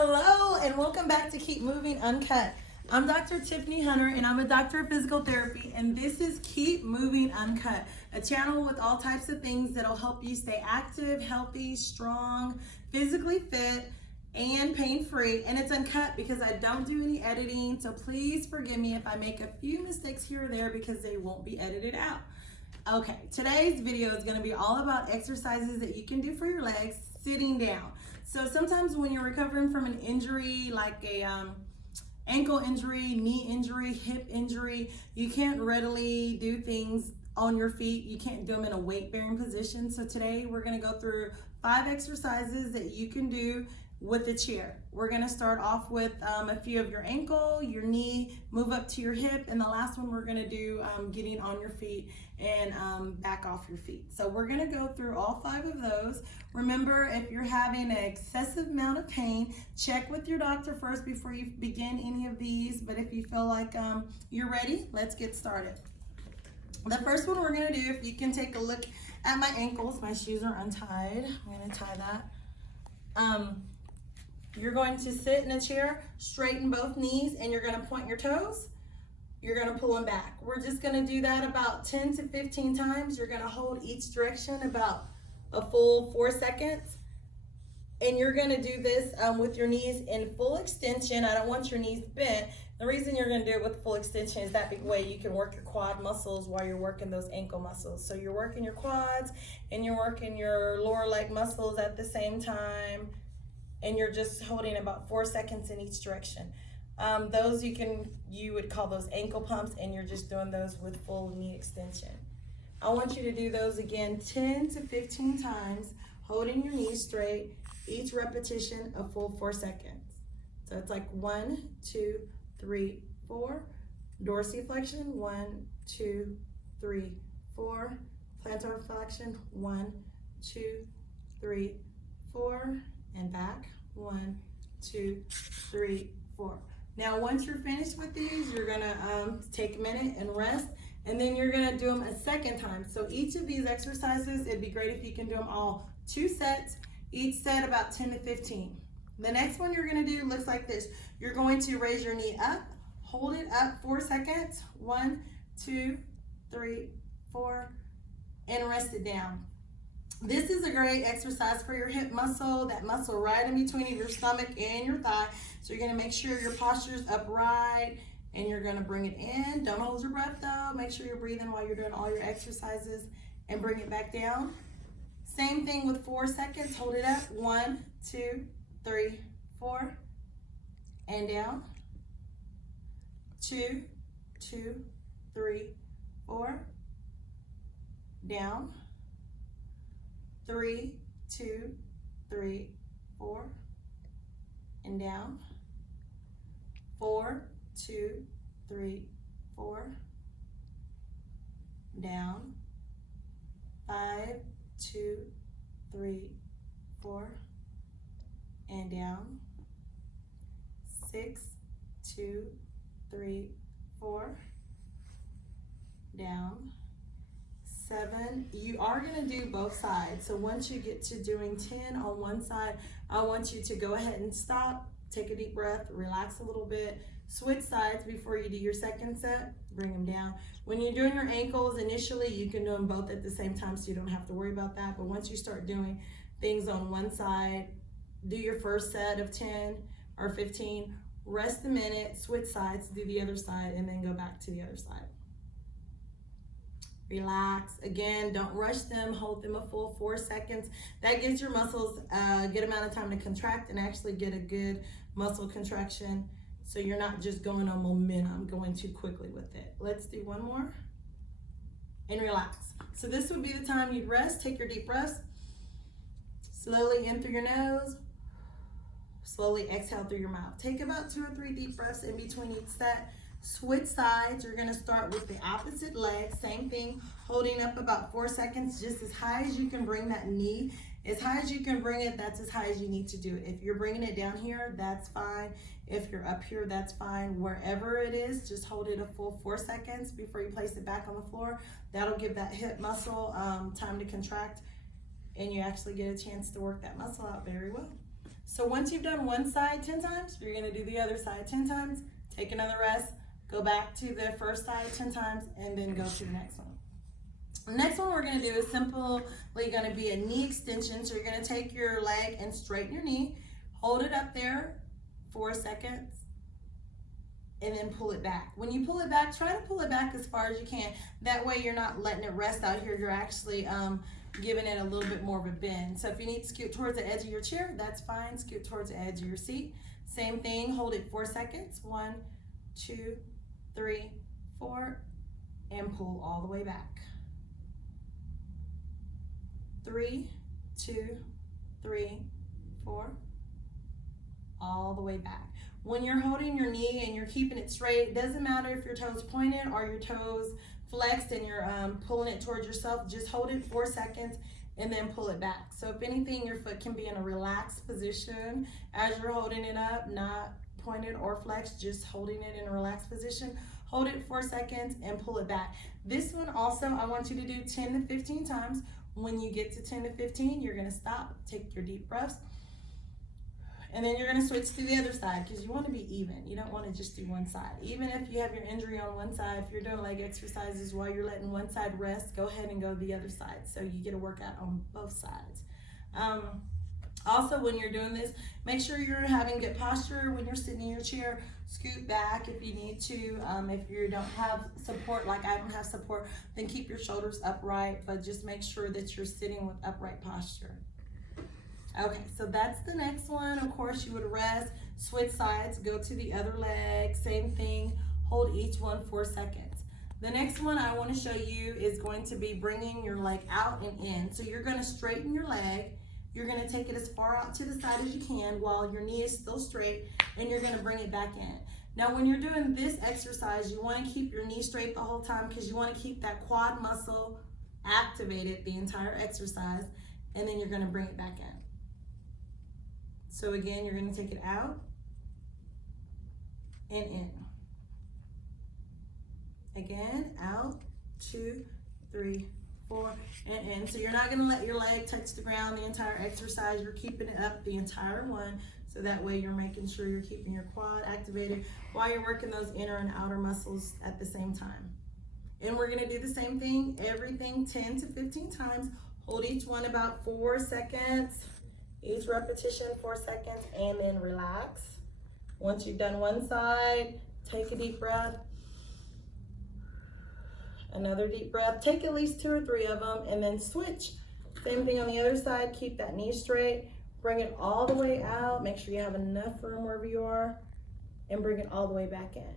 Hello and welcome back to Keep Moving Uncut. I'm Dr. Tiffany Hunter and I'm a doctor of physical therapy, and this is Keep Moving Uncut, a channel with all types of things that'll help you stay active, healthy, strong, physically fit, and pain-free. And it's uncut because I don't do any editing, so please forgive me if I make a few mistakes here or there because they won't be edited out. Okay, today's video is going to be all about exercises that you can do for your legs sitting down. So sometimes when you're recovering from an injury like a ankle injury, knee injury, hip injury, you can't readily do things on your feet. You can't do them in a weight-bearing position. So today we're going to go through 5 exercises that you can do with a chair. We're going to start off with a few of your ankle, your knee, move up to your hip, and the last one we're going to do getting on your feet and back off your feet. So we're going to go through all 5 of those. Remember, if you're having an excessive amount of pain, check with your doctor first before you begin any of these. But if you feel like you're ready, let's get started. The first one we're going to do, if you can take a look at my ankles, my shoes are untied. I'm going to tie that. You're going to sit in a chair, straighten both knees, and you're going to point your toes. You're going to pull them back. We're just going to do that about 10 to 15 times. You're going to hold each direction about a full 4 seconds. And you're going to do this with your knees in full extension. I don't want your knees bent. The reason you're going to do it with full extension is that big way you can work your quad muscles while you're working those ankle muscles. So you're working your quads and you're working your lower leg muscles at the same time. And you're just holding about 4 seconds in each direction. Those you would call those ankle pumps, and you're just doing those with full knee extension. I want you to do those again 10 to 15 times, holding your knees straight, each repetition a full 4 seconds. So it's like 1, 2, 3, 4. Dorsiflexion, 1, 2, 3, 4. Plantar flexion, 1, 2, 3, 4. And back, 1, 2, 3, 4. Now, once you're finished with these, you're gonna take a minute and rest, and then you're gonna do them a second time. So each of these exercises, it'd be great if you can do them all 2 sets, each set about 10 to 15. The next one you're gonna do looks like this. You're going to raise your knee up, hold it up 4 seconds, 1, 2, 3, 4, and rest it down. This is a great exercise for your hip muscle, that muscle right in between your stomach and your thigh. So you're gonna make sure your posture is upright and you're gonna bring it in. Don't hold your breath though. Make sure you're breathing while you're doing all your exercises and bring it back down. Same thing with 4 seconds. Hold it up. 1, 2, 3, 4, and down. 2, 2, 3, 4, down. 3, 2, 3, 4, and down. 4, 2, 3, 4, down. 5, 2, 3, 4, and down. 6, 2, 3, 4, down. 7, you are going to do both sides. So once you get to doing 10 on one side, I want you to go ahead and stop, take a deep breath, relax a little bit, switch sides before you do your second set, bring them down. When you're doing your ankles, initially you can do them both at the same time so you don't have to worry about that. But once you start doing things on one side, do your first set of 10 or 15, rest a minute, switch sides, do the other side, and then go back to the other side. Relax. Again, don't rush them. Hold them a full 4 seconds. That gives your muscles a good amount of time to contract and actually get a good muscle contraction. So you're not just going on momentum, going too quickly with it. Let's do one more. And relax. So this would be the time you'd rest. Take your deep breaths. Slowly in through your nose. Slowly exhale through your mouth. Take about 2 or 3 deep breaths in between each set. Switch sides. You're going to start with the opposite leg. Same thing. Holding up about 4 seconds, just as high as you can bring that knee. As high as you can bring it, that's as high as you need to do it. If you're bringing it down here, that's fine. If you're up here, that's fine. Wherever it is, just hold it a full 4 seconds before you place it back on the floor. That'll give that hip muscle time to contract, and you actually get a chance to work that muscle out very well. So once you've done one side 10 times, you're gonna do the other side 10 times, take another rest, go back to the first side 10 times, and then go to the next one. The next one we're gonna do is simply gonna be a knee extension. So you're gonna take your leg and straighten your knee, hold it up there 4 seconds, and then pull it back. When you pull it back, try to pull it back as far as you can. That way you're not letting it rest out here, you're actually giving it a little bit more of a bend. So if you need to scoot towards the edge of your chair, that's fine. Scoot towards the edge of your seat. Same thing, hold it 4 seconds. 1, 2, 3, 4, and pull all the way back. 3, 2, 3, 4, all the way back. When you're holding your knee and you're keeping it straight, it doesn't matter if your toes pointed or your toes flexed and you're pulling it towards yourself, just hold it 4 seconds and then pull it back. So if anything, your foot can be in a relaxed position as you're holding it up, not pointed or flexed, just holding it in a relaxed position. Hold it 4 seconds and pull it back. This one also, I want you to do 10 to 15 times. When you get to 10 to 15, you're gonna stop, take your deep breaths, and then you're gonna switch to the other side because you wanna be even. You don't wanna just do one side. Even if you have your injury on one side, if you're doing leg exercises while you're letting one side rest, go ahead and go the other side. So you get a workout on both sides. Also, when you're doing this, make sure you're having good posture. When you're sitting in your chair, scoot back if you need to. If you don't have support, like I don't have support, then keep your shoulders upright, but just make sure that you're sitting with upright posture. Okay, so that's the next one. Of course, you would rest, switch sides, go to the other leg, same thing, hold each one 4 seconds. The next one I want to show you is going to be bringing your leg out and in. So you're going to straighten your leg. You're going to take it as far out to the side as you can while your knee is still straight, and you're going to bring it back in. Now, when you're doing this exercise, you want to keep your knee straight the whole time because you want to keep that quad muscle activated the entire exercise, and then you're going to bring it back in. So again, you're going to take it out and in. Again, out, 2, 3, 4, and in. So you're not going to let your leg touch the ground the entire exercise. You're keeping it up the entire one. So that way you're making sure you're keeping your quad activated while you're working those inner and outer muscles at the same time. And we're going to do the same thing, everything 10 to 15 times. Hold each one about 4 seconds. Each repetition 4 seconds, and then relax. Once you've done one side, take a deep breath. Another deep breath. Take at least 2 or 3 of them, and then switch. Same thing on the other side. Keep that knee straight. Bring it all the way out. Make sure you have enough room wherever you are, and bring it all the way back in.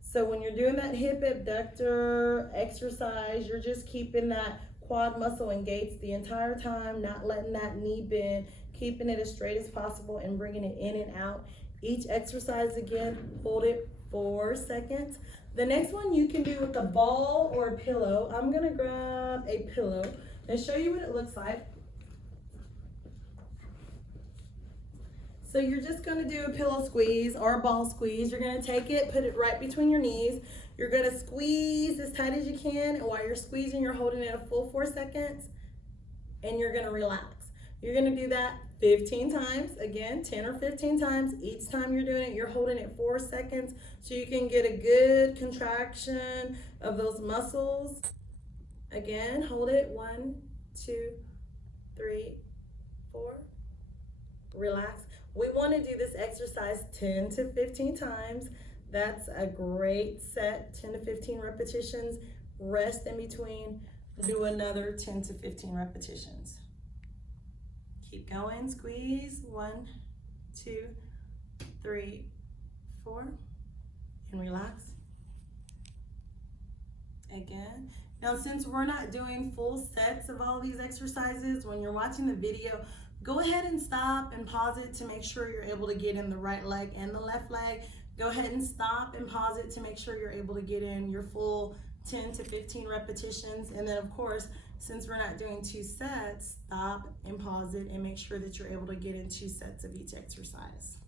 So when you're doing that hip abductor exercise, you're just keeping that quad muscle engaged the entire time, not letting that knee bend, keeping it as straight as possible and bringing it in and out. Each exercise, again, hold it 4 seconds. The next one you can do with a ball or a pillow. I'm gonna grab a pillow and show you what it looks like. So you're just gonna do a pillow squeeze or a ball squeeze. You're gonna take it, put it right between your knees. You're gonna squeeze as tight as you can, and while you're squeezing, you're holding it a full 4 seconds, and you're gonna relax. You're gonna do that 15 times, again, 10 or 15 times. Each time you're doing it, you're holding it 4 seconds, so you can get a good contraction of those muscles. Again, hold it, 1, 2, 3, 4, relax. We wanna do this exercise 10 to 15 times. That's a great set, 10 to 15 repetitions. Rest in between, do another 10 to 15 repetitions. Keep going, squeeze, 1, 2, 3, 4, and relax. Again. Now, since we're not doing full sets of all these exercises, when you're watching the video, go ahead and stop and pause it to make sure you're able to get in the right leg and the left leg. Go ahead and stop and pause it to make sure you're able to get in your full 10 to 15 repetitions. And then of course, since we're not doing 2 sets, stop and pause it and make sure that you're able to get in 2 sets of each exercise.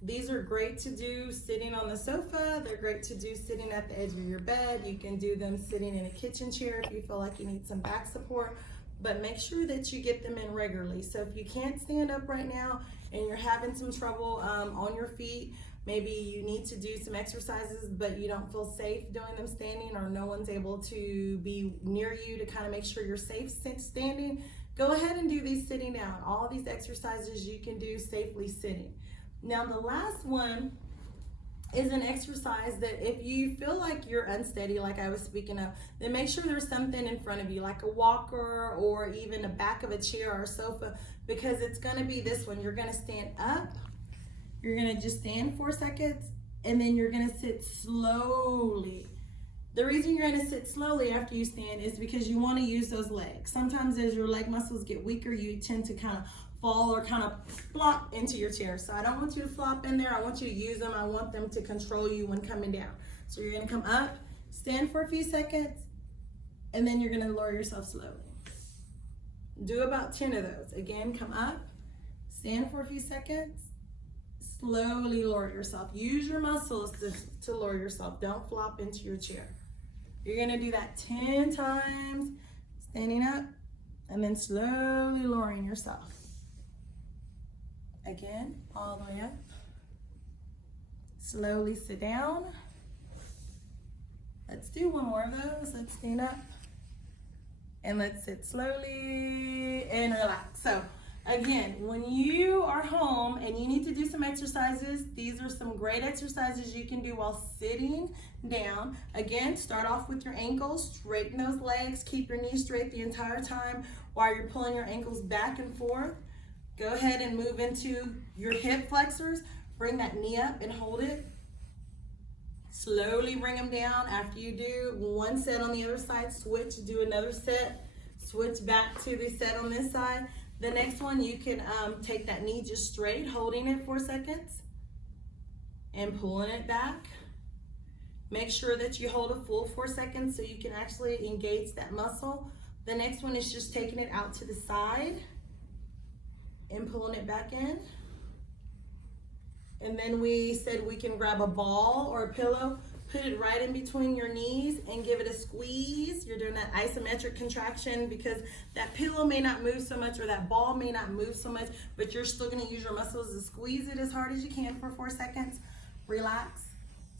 These are great to do sitting on the sofa. They're great to do sitting at the edge of your bed. You can do them sitting in a kitchen chair if you feel like you need some back support. but make sure that you get them in regularly. So if you can't stand up right now and you're having some trouble on your feet, maybe you need to do some exercises, but you don't feel safe doing them standing, or no one's able to be near you to kind of make sure you're safe standing, go ahead and do these sitting down. All these exercises you can do safely sitting. Now the last one is an exercise that if you feel like you're unsteady, like I was speaking of, then make sure there's something in front of you, like a walker or even the back of a chair or a sofa, because it's gonna be this one. You're gonna stand up, you're gonna just stand 4 seconds, and then you're gonna sit slowly. The reason you're gonna sit slowly after you stand is because you wanna use those legs. Sometimes as your leg muscles get weaker, you tend to kind of fall or kind of flop into your chair. So I don't want you to flop in there. I want you to use them. I want them to control you when coming down. So you're gonna come up, stand for a few seconds, and then you're gonna lower yourself slowly. Do about 10 of those. Again, come up, stand for a few seconds, slowly lower yourself. Use your muscles to lower yourself. Don't flop into your chair. You're gonna do that 10 times, standing up, and then slowly lowering yourself. Again, all the way up. Slowly sit down. Let's do one more of those. Let's stand up. And let's sit slowly and relax. So again, when you are home and you need to do some exercises, these are some great exercises you can do while sitting down. Again, start off with your ankles, straighten those legs, keep your knees straight the entire time while you're pulling your ankles back and forth. Go ahead and move into your hip flexors. Bring that knee up and hold it. Slowly bring them down. After you do one set on the other side, switch, do another set, switch back to the set on this side. The next one, you can take that knee just straight, holding it 4 seconds and pulling it back. Make sure that you hold a full 4 seconds so you can actually engage that muscle. The next one is just taking it out to the side and pulling it back in. And then we said we can grab a ball or a pillow, put it right in between your knees and give it a squeeze. You're doing that isometric contraction because that pillow may not move so much or that ball may not move so much, but you're still gonna use your muscles to squeeze it as hard as you can for 4 seconds. Relax.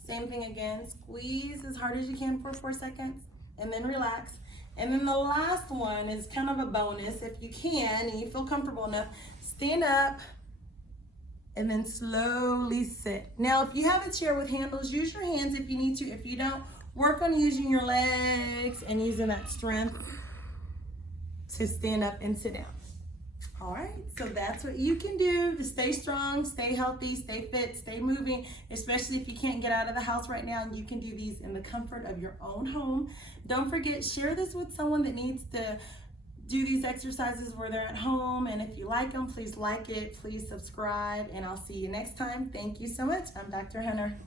Same thing again, squeeze as hard as you can for 4 seconds and then relax. And then the last one is kind of a bonus. If you can and you feel comfortable enough, stand up and then slowly sit. Now, if you have a chair with handles, use your hands if you need to. If you don't, work on using your legs and using that strength to stand up and sit down. All right, so that's what you can do to stay strong, stay healthy, stay fit, stay moving, especially if you can't get out of the house right now, and you can do these in the comfort of your own home. Don't forget, share this with someone that needs to do these exercises where they're at home, and if you like them, please like it, please subscribe, and I'll see you next time. Thank you so much. I'm Dr. Hunter.